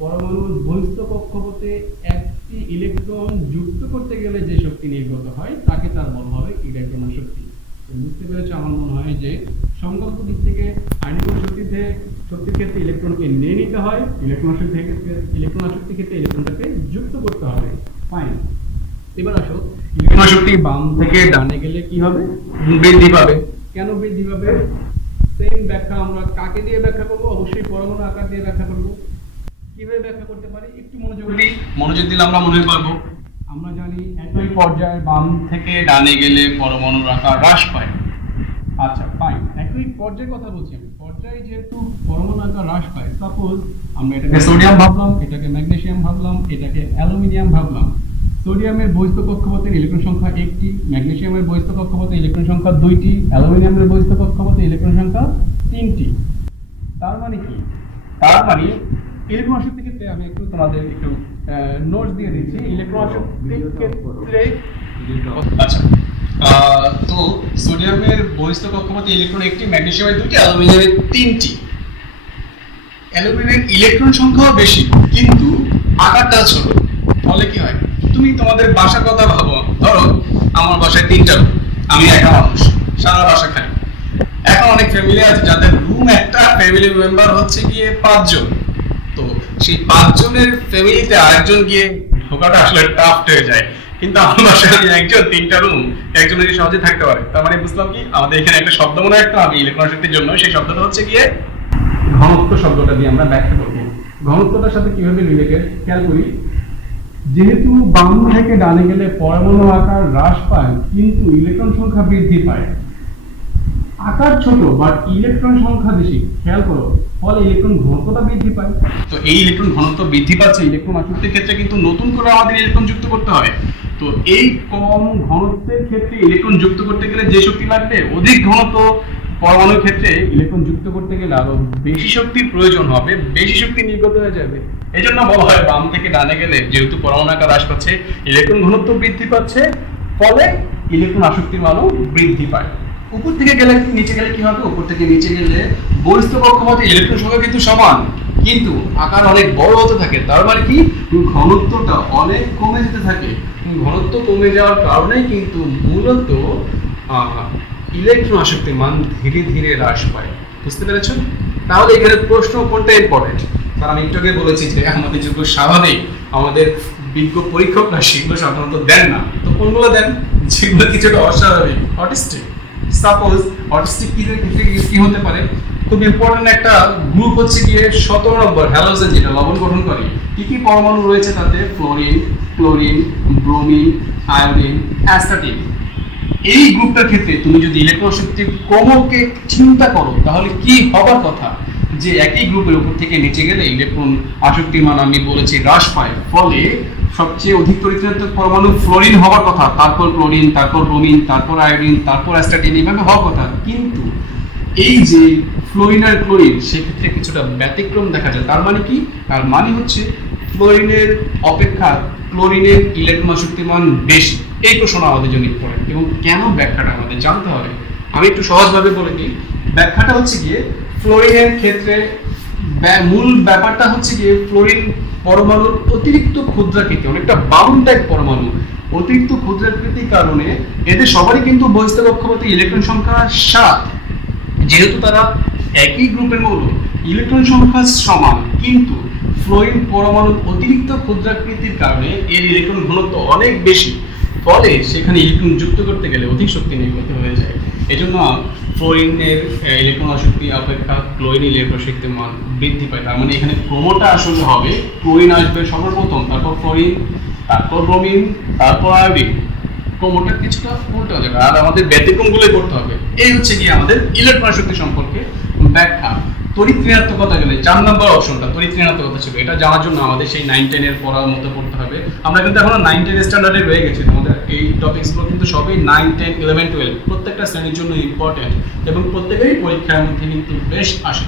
পরমাণুর বহিস্থ কক্ষপথে একটি ইলেকট্রন যুক্ত করতে গেলে যে শক্তি নির্গত হয় তাকে তার বলা হবে ইলেকট্রন শক্তি। বুঝতে পেরেছো? আমার মনে হয় যে সংজ্ঞাগত দিক থেকে আয়নীকরণ শক্তির ক্ষেত্রে ইলেকট্রনকে নিয়ে নিতে হয়, ইলেকট্রন শক্তির ক্ষেত্রে ইলেকট্রনটাকে যুক্ত করতে হবে। ফাইন। এবার আসো, ইলেকট্রন শক্তি বাম থেকে ডানে গেলে কি হবে? বৃদ্ধি পাবে। কেন বৃদ্ধি পাবে? সেম ব্যাখ্যা আমরা কাকে দিয়ে ব্যাখ্যা করব? অবশ্যই পরমাণু আকার দিয়ে ব্যাখ্যা করব। কিভাবে ব্যাখ্যা করতে পারি? একটু মনোযোগ দিলে আমরা মনে পারবো। আমরা জানি একই পর্যায়ে বাম থেকে ডানে গেলে পরমাণুর আকার হ্রাস পায়। আচ্ছা ফাইন, একই পর্যায়ের কথা বলছি আমি। পর্যায়ে যেহেতু পরমাণু আকার হ্রাস পায়, সাপোজ আমরা এটাকে সোডিয়াম ভাবলাম, এটাকে ম্যাগনেসিয়াম ভাবলাম, এটাকে অ্যালুমিনিয়াম ভাবলাম। সোডিয়ামের বহিস্থ কক্ষপথের ইলেকট্রন সংখ্যা 1টি, ম্যাগনেসিয়ামের বহিস্থ কক্ষপথে ইলেকট্রন সংখ্যা 2টি, অ্যালুমিনিয়ামের বহিস্থ কক্ষপথে ইলেকট্রন সংখ্যা 3টি। তার মানে কি? তার মানে ইলেকট্রন আসক্তির ক্ষেত্রে আমি একটু তোমাদের একটু নোটস দিয়ে দিচ্ছি। ইলেকট্রন আসক্তির ক্ষেত্রে আচ্ছা, তো সোডিয়ামের বহিস্থ কক্ষপথে ইলেকট্রন 1টি, ম্যাগনেসিয়ামের 2টি, অ্যালুমিনিয়ামের 3টি। অ্যালুমিনিয়ামের ইলেকট্রন সংখ্যাও বেশি, কিন্তু আকারটা ছোট। ফলে কি হয়? তুমি তোমাদের বাসার কথা ভাবো, ধরো আমার বাসায় 3টা রুম, আমি একা মানুষ, সারা বাসা খাই। এখন অনেক ফ্যামিলি আছে যাদের রুম একটা, ফ্যামিলি মেম্বার হচ্ছে গিয়ে 5 জন। তো সেই 5 জনের ফ্যামিলিতে আরেকজন গিয়ে ঢোকাটা আসলে টাফ হয়ে যায়। কিন্তু আমার বাসায় একজন, 3টা রুম, একজন যদি সহজে থাকতে পারে। তার মানে বুঝলাম কি, আমাদের এখানে একটা শব্দ মনে রাখতে হবে ইলেকট্রন শক্তির জন্য। সেই শব্দটা হচ্ছে গিয়ে ঘনত্ব। শব্দটা দিয়ে আমরা ব্যাখ্যা করব। ঘনত্বটার সাথে কিভাবে রিলেটেড খেয়াল করি। যেহেতু বাম থেকে ডানে গেলে পরমাণু আকার হ্রাস পায় কিন্তু ইলেকট্রন সংখ্যা বৃদ্ধি পায়। আকার ছোট বাট ইলেকট্রন সংখ্যা বেশি, খেয়াল করো, ফলে ইলেকট্রন ঘনত্বটা বৃদ্ধি পায়। তো এই ইলেকট্রন ঘনত্ব বৃদ্ধি পাচ্ছে, ইলেকট্রন আসক্তির ক্ষেত্রে কিন্তু নতুন করে আমাদের ইলেকট্রন যুক্ত করতে হয়। তো এই কম ঘনত্বের ক্ষেত্রে ইলেকট্রন যুক্ত করতে গেলে যে শক্তি লাগবে, অধিক ঘনত্ব পরমাণুর ক্ষেত্রে ইলেকট্রন যুক্ত করতে গেলে আরো বেশি শক্তির প্রয়োজন হবে, বেশি শক্তি নির্গত হয়ে যাবে। এই জন্য বলা হয় বাম থেকে ডানে গেলে যেহেতু পরমাণু আকার হ্রাস পাচ্ছে, ইলেকট্রন ঘনত্ব বৃদ্ধি পাচ্ছে, ফলে ইলেকট্রন আসক্তির মানও বৃদ্ধি পায়। উপর থেকে গেলে নিচে গেলে কি হবে? উপর থেকে নিচে গেলে বহিস্থ কক্ষপথে ইলেকট্রন সংখ্যা কিন্তু সমান, কিন্তু আকার অনেক বড় হতে থাকে। তার মানে কি? ঘনত্বটা অনেক কমে যেতে থাকে। ঘনত্ব কমে যাওয়ার কারণে কিন্তু মূলত ইলেকট্রন আসক্তির মান ধীরে ধীরে হ্রাস পায়। বুঝতে পেরেছো? তাহলে এখানে প্রশ্ন কোনটা ইম্পর্টেন্ট? কারণ আমি একটু আগে বলেছি যে আমাদের যেগুলো স্বাভাবিক, আমাদের বিজ্ঞ পরীক্ষকরা সেগুলো সাধারণত দেন না। তো কোনগুলো দেন? যেগুলো কিছুটা অস্বাভাবিক, অটিস্টিক। সাপোজ অটিস্টিক কি হতে পারে? খুব ইম্পর্টেন্ট একটা গ্রুপ হচ্ছে গিয়ে 17 নম্বর হ্যালোজেন, যেটা লবণ গঠন করে। কি কি পরমাণু রয়েছে তাতে? Fluorine, chlorine, bromine, iodine, astatine. এই গ্রুপটার ক্ষেত্রে তুমি যদি ইলেকট্রন শক্তির ক্রমকে চিন্তা করো, তাহলে কি হবার কথা? যে একই গ্রুপের উপর থেকে নিচে গেলে ইলেকট্রন আসক্তির মান আমি বলেছি হ্রাস পায়। ফলে সবচেয়ে অধিক তড়িৎ পরমাণু ফ্লোরিন হওয়ার কথা, তারপর ক্লোরিন, তারপর ব্রোমিন, তারপর আয়োডিন, তারপর অ্যাস্টাটিন, এইভাবে হওয়ার কথা। কিন্তু এই যে ফ্লোরিন আর ক্লোরিন, সেক্ষেত্রে কিছুটা ব্যতিক্রম দেখা যায়। তার মানে কি? তার মানে হচ্ছে ফ্লোরিনের অপেক্ষা ক্লোরিনের ইলেকট্রন আসক্তির মান বেশি। এই প্রশ্ন আমাদের জন্য ইম্পর্টেন্ট, এবং কেন ব্যাখ্যাটা আমাদের জানতে হবে। আমি একটু সহজভাবে বলে দিই। ব্যাখ্যাটা হচ্ছে গিয়ে ফ্লোরিনের ক্ষেত্রে মূল ব্যাপারটা হচ্ছে গিয়ে ফ্লোরিন পরমাণুর অতিরিক্ত ক্ষুদ্রাকৃতি, অনেকটা বালুন টাইপ পরমাণু, অতিরিক্ত ক্ষুদ্রাকৃতির কারণে এদের সবারই কিন্তু বহিস্থ কক্ষপথে ইলেকট্রন সংখ্যা 7। যেহেতু তারা একই গ্রুপের মৌল, ইলেকট্রন সংখ্যা সমান, কিন্তু ফ্লোরিন পরমাণুর অতিরিক্ত ক্ষুদ্রাকৃতির কারণে এর ইলেকট্রন ঘনত্ব অনেক বেশি, ফলে সেখানে ইলেকট্রন যুক্ত করতে গেলে অধিক শক্তি নির্গত হয়ে যায়। এজন্য ফ্লোরিনের ইলেকট্রন শক্তি অপেক্ষা ক্লোরিনের ইলেকট্রন শক্তির মান বৃদ্ধি পায়। তার মানে এখানে ক্রমটা আসলে হবে, ক্লোরিন আসবে সর্বপ্রথম, তারপর ফ্লোরিন, তারপর ব্রোমিন, তারপর আয়োডিন। ক্রমটা কিছুটা উল্টো যাবে, আর আমাদের ব্যতিক্রমগুলো করতে হবে। এই হচ্ছে কি আমাদের ইলেকট্রন শক্তি সম্পর্কে ব্যাখ্যা। তড়িৎ ঋণাত্মকতা গেলে 4 নম্বর অপশনটা তড়িৎ ঋণাত্মকতা ছিল। এটা জানার জন্য আমাদের সেই 9-10 এর পড়ার মতো পড়তে হবে। আমরা কিন্তু এখনো 9-10 স্ট্যান্ডার্ডে রয়ে গেছি। আমাদের এই টপিকসগুলো কিন্তু সবই 9, 10, 11, 12 প্রত্যেকটা শ্রেণীর জন্য ইম্পর্টেন্ট এবং প্রত্যেকেরই পরীক্ষার মধ্যে কিন্তু বেশ আসে।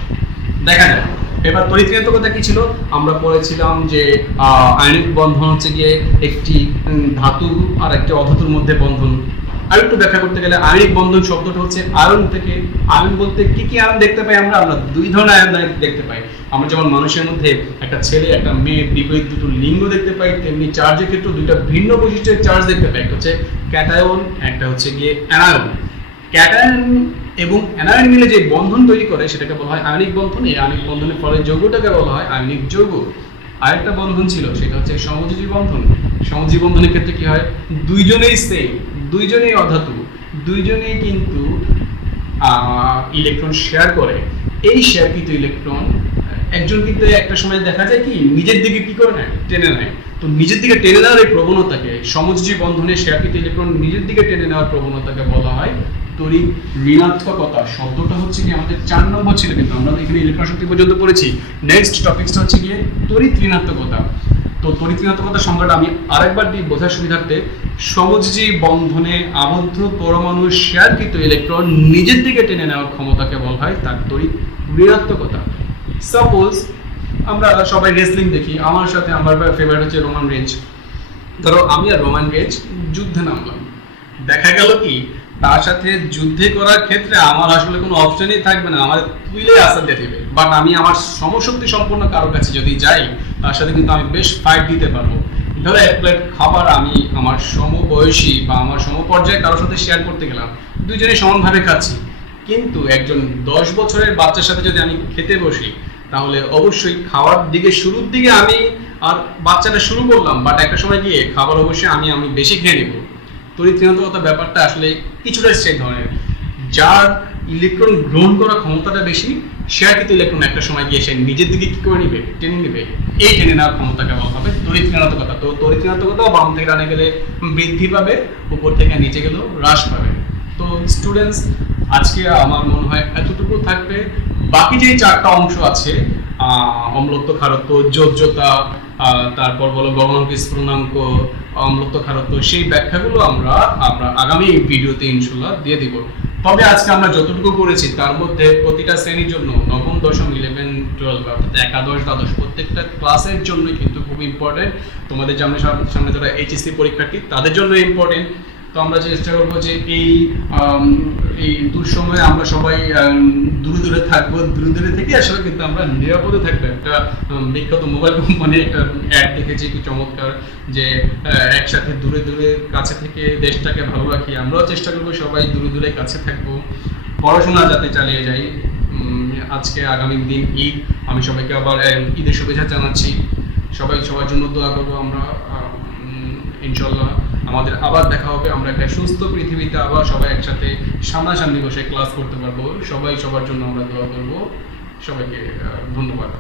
দেখা যায় এবার তড়িৎ ঋণাত্মকতা কি ছিল আমরা পড়েছিলাম যে আয়নিক বন্ধন হচ্ছে গিয়ে একটি ধাতু আর একটি অধাতুর মধ্যে বন্ধন। আর একটু ব্যাখ্যা করতে গেলে আয়নিক বন্ধন শব্দটা হচ্ছে আয়ন থেকে। আয়ন বলতে কি কি আয়ন দেখতে পাই আমরা? আমরা দুই ধরনের আয়ন দেখতে পাই। আমরা যেমন মানুষের মধ্যে একটা ছেলে একটা মেয়ে বিপরীত দুটো লিঙ্গ দেখতে পাই, তেমনি চার্জের ক্ষেত্রে দুইটা ভিন্ন বৈশিষ্ট্যের চার্জ দেখতে পাই। একটা হচ্ছে ক্যাটায়ন, একটা হচ্ছে গিয়ে অ্যানায়ন। ক্যাটায়ন এবং অ্যানায়ন মিলে যে বন্ধন তৈরি করে সেটাকে বলা হয় আয়নিক বন্ধন। এই আয়নিক বন্ধনের ফলে যৌগটাকে বলা হয় আয়নিক যৌগ। আরেকটা বন্ধন ছিল সেটা হচ্ছে সমযোজী বন্ধন। সমযোজী বন্ধনের ক্ষেত্রে কি হয়? দুইজনেই সেম, দুইজনেই অধাতু, দুইজনেই কিন্তু ইলেকট্রন শেয়ার করে। এই শেয়ারকৃত ইলেকট্রন একজন কিন্তু একটা সময় দেখা যায় কি নিজের দিকে কি করে নেয়? টেনে নেয়। তো নিজের দিকে টেনে নেওয়ার এই প্রবণতাকে, সমযোজী বন্ধনে শেয়ারকৃত ইলেকট্রন নিজের দিকে টেনে নেওয়ার প্রবণতাকে বলা হয় তড়িৎ ঋণাত্মকতা। শব্দটা হচ্ছে কি আমাদের 4 নম্বর ছিল, কিন্তু আমরা এখানে ইলেকট্রন শক্তি পর্যন্ত পড়েছি। নেক্সট টপিকসটা হচ্ছে গিয়ে তড়িৎ ঋণাত্মকতা। তো তড়িৎ ঋণাত্মকতার সংজ্ঞাটা আমি আরেকবার দিই বোঝার সুবিধার্থে। সমযোজী বন্ধনে আবদ্ধ পরমাণু শেয়ারকৃত ইলেকট্রন নিজের দিকে টেনে নেওয়ার ক্ষমতাকে বলা হয় তার তড়িৎ ঋণাত্মকতা। সাপোজ আমরা সবাই রেসলিং দেখি, আমার সাথে আমার ফেভারিট হচ্ছে রোমান রেঞ্জ। ধরো আমি আর রোমান রেঞ্জ যুদ্ধে নামলাম, দেখা গেল কি তার সাথে যুদ্ধে করার ক্ষেত্রে আমার আসলে কোনো অপশনই থাকবে না, আমার তুইলে আসার দিয়ে দেবে। বাট আমি আমার সমশক্তি সম্পন্ন কারোর কাছে যদি যাই তার সাথে কিন্তু আমি বেশ ফাইট দিতে পারবো। ধরো এক প্লেট খাবার আমি আমার সমবয়সী বা আমার সমপর্যায়ে কারোর সাথে শেয়ার করতে গেলাম, দুইজনেই সমানভাবে খাচ্ছি, কিন্তু একজন 10 বছরের বাচ্চার সাথে যদি আমি খেতে বসি তাহলে অবশ্যই খাওয়ার দিকে শুরুর দিকে আমি আর বাচ্চাটা শুরু করলাম, বাট একটা সময় গিয়ে খাবার অবশ্যই আমি বেশি খেয়ে নেব। তড়িৎ ঋণাত্মকতা ব্যাপারটা আসলে কিছুটা সেই ধরনের, যার ইলেকট্রন গ্রহণ করার ক্ষমতাটা বেশি শেয়ারকৃত ইলেকট্রন একটা সময় গিয়ে সে নিজের দিকে কি করে নিবে? টেনে নিবে। এই টেনে নেওয়ার ক্ষমতাকে বলা হবে তড়িৎ ঋণাত্মকতা। তো তড়িৎ ঋণাত্মকতা বাম থেকে ডানে গেলে বৃদ্ধি পাবে, উপর থেকে নিচে গেলেও হ্রাস পাবে। তো স্টুডেন্টস আজকে আমার মনে হয় এতটুকু থাকবে। বাকি যে 4টা অংশ আছে অম্লত্ব ক্ষারত্ব, যোজ্যতা, তারপর বলো গলনাঙ্ক স্ফুটনাঙ্ক, অম্লত্ব ক্ষারত্ব, সেই ব্যাখ্যাগুলো আমরা আগামী ভিডিওতে ইনশাআল্লাহ দিয়ে দিব। তবে আজকে আমরা যতটুকু করেছি তার মধ্যে প্রতিটা শ্রেণীর জন্য নবম, দশম, 11, 12 অর্থাৎ একাদশ, দ্বাদশ প্রত্যেকটা ক্লাসের জন্য কিন্তু খুব ইম্পর্টেন্ট। তোমাদের সামনে যারা এইচএসসি পরীক্ষার্থী তাদের জন্য ইম্পর্টেন্ট। তো আমরা চেষ্টা করবো যে এই দুঃসময়ে আমরা সবাই দূরে দূরে থাকবো, দূরে থেকে আসলে কিন্তু আমরা নিরাপদে থাকবো। একটা বিখ্যাত মোবাইল কোম্পানি একটা অ্যাড দেখেছি কি চমৎকার, যে একসাথে দূরে কাছে থেকে দেশটাকে ভালো রাখি। আমরাও চেষ্টা করবো সবাই দূরে কাছে থাকবো, পড়াশোনা যাতে চালিয়ে যাই। আজকে আগামী দিন ঈদ, আমি সবাইকে আবার ঈদের শুভেচ্ছা জানাচ্ছি। সবার জন্য দোয়া করবো আমরা। ইনশাআল্লাহ আমাদের আবার দেখা হবে, আমরা একটা সুস্থ পৃথিবীতে আবার সবাই একসাথে সামনাসামনি বসে ক্লাস করতে পারবো। সবাই সবার জন্য আমরা দোয়া করবো। সবাইকে ধন্যবাদ।